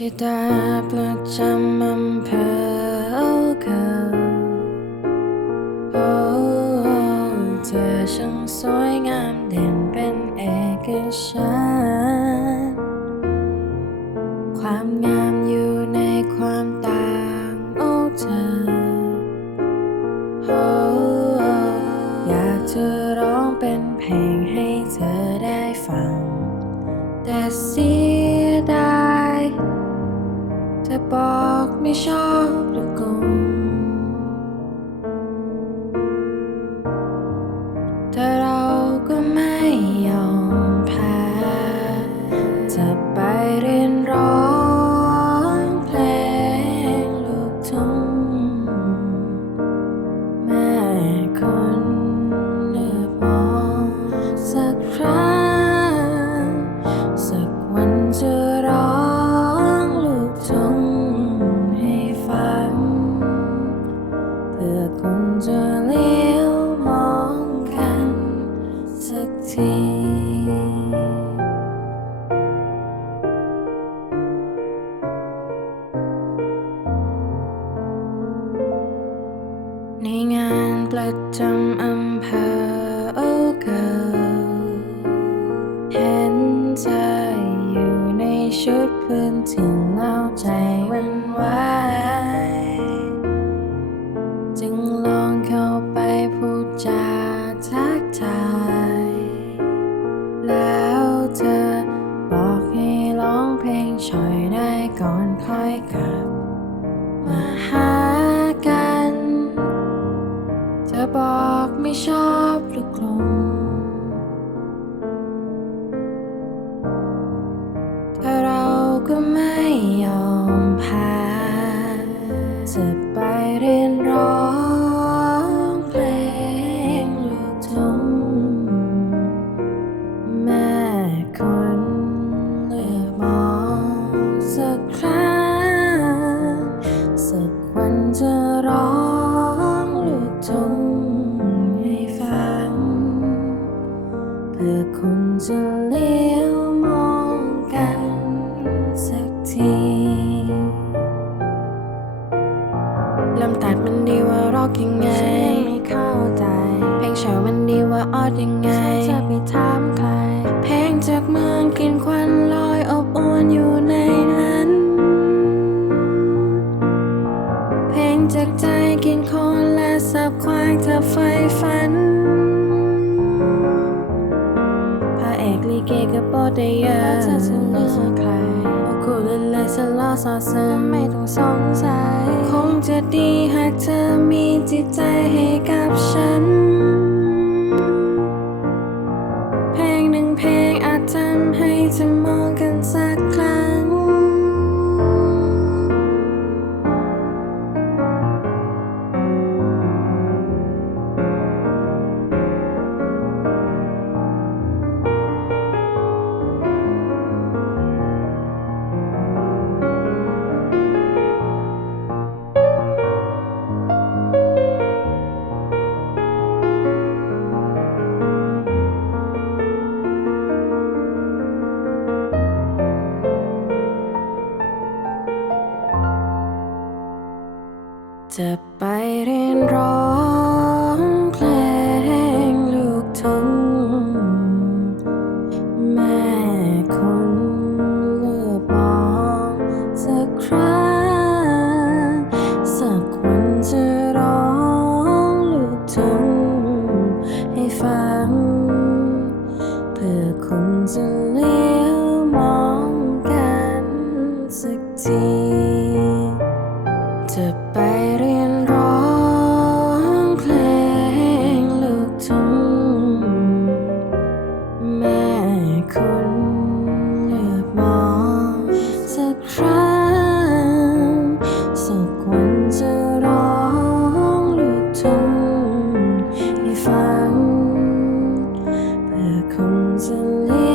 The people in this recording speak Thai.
ที่ตาประจำอำเภอเก่าโอ้เธอช่างสวยงามเด่นเป็นเอกฉันความงามอยู่ในความต่างโอ้เธอโอ้อยากจะร้องเป็นเพลงให้เธอได้ฟัง แต่เสีย เธอบอกไม่ชอบ ก่อนค่อยกลับ มาหากัน จะบอกไม่ชอบลูกกลมแต่เราก็ไม่ยอม เลี้ยวมองกันสักทีลำตัดมันดีว่าร็อกยังไงไม่เข้าใจ เพลงเฉามันดีว่าออดยังไงจะไปถามใคร เพลงจากเมืองกลินควันลอยอบอวนอยู่ในนั้น เพลงจากใจกินคนและสับควายเธอไฟฝัน ได้เยอะเธอจะนึกใครโอกกูเลยเลยสลอสอเธอไม่ต้องสงสัย คงจะดีหากเธอมีจิตใจให้กับฉัน จะไปเรียนร้องเพลงลูกทุ่งแม่คนเลือกมองสักครั้งสักคนจะร้องลูกทุ่งให้ฟัง เพื่อคนจะ สักวันจะร้องลูกทุ่งให้ฟังเพื่อคนจะเลี้ย